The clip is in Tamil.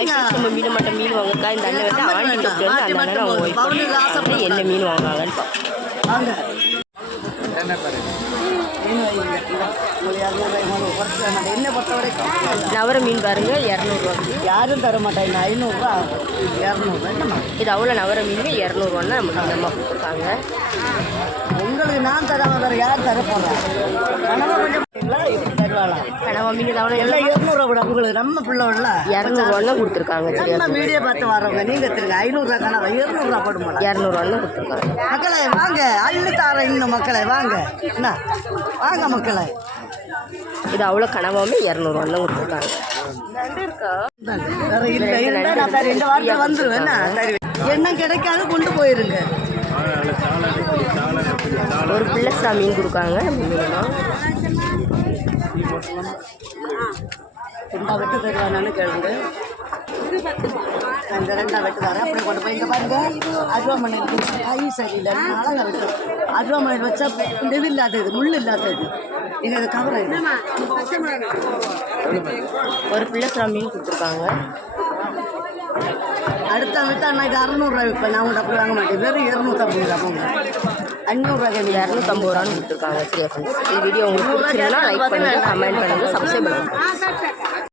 ஃப்ரெண்ட்ஸ், நம்ம மீன் மட்டும் மீன் வாங்கிருக்கா. இந்த அண்ணன் வந்து ஆண்டி தொப்பில் வந்து அந்த அண்ணன் அவங்க ஒய்ஃப் என்ன மீன் வாங்குறாங்கன்னு பார்ப்போம். நவர மீன் பாருங்க 200 யாரும் தர மாட்டாங்க. 500 200 இது அவ்வளோ நவர மீன் 200 நமக்கு நம்ம கொடுத்துருக்காங்க. உங்களுக்கு நான் தராம வேற யார் தர போறா? கனவா கொஞ்சம் தருவாளாம். கனவா மீன் தவணை எல்லாம் 200 கூட உங்களுக்கு நம்ம பிள்ளை உள்ள 200 கொடுத்துருக்காங்க. நம்ம மீடியா பார்த்து வரவங்க நீங்க திருங்க 500 கனவா 200 போடுமா? 200 கொடுத்துருக்காங்க. மக்களே வாங்க, அள்ளி தார இன்னும் மக்களே வாங்க, என்ன வாங்க மக்களே. இது அவ்வளோ கனவாமே 200 கொடுத்துருக்காங்க. வேற இல்லை, இந்த வாரத்தை வந்துடும். என்ன கிடைக்காது கொண்டு போயிருங்க. ஒரு பிள்ளைசா மீன் கொடுக்காங்க. ரெண்டா வெட்டு தருவானு கேளுங்க. இந்த 2 வெட்டு தரேன். அப்படி கொண்டு போய் இங்கே பாருங்க. அருவாமனை கை சரியில்லை, அழகாக வெட்டு. அருவாமனை வச்சா இந்த இது இல்லாதது, முள் இல்லாதது. நீங்கள் அது கவர் ஆகிடும். ஒரு பிள்ளைசா மீன் கொடுத்துருக்காங்க. அடுத்த விட்டா நான் இது 600 விற்பேன். நான் உங்கள்கிட்ட அப்படி வாங்க மாட்டேன். வெறும் 250 ரூபா போங்க. 500 250 கொடுத்துருக்காங்க. சரி ஃப்ரெண்ட்ஸ், இந்த வீடியோ உங்களுக்கு பிடிச்சிருந்தா லைக் பண்ணுங்கள், கமெண்ட் பண்ணுங்கள், சப்ஸ்கிரைப் பண்ணுங்கள்.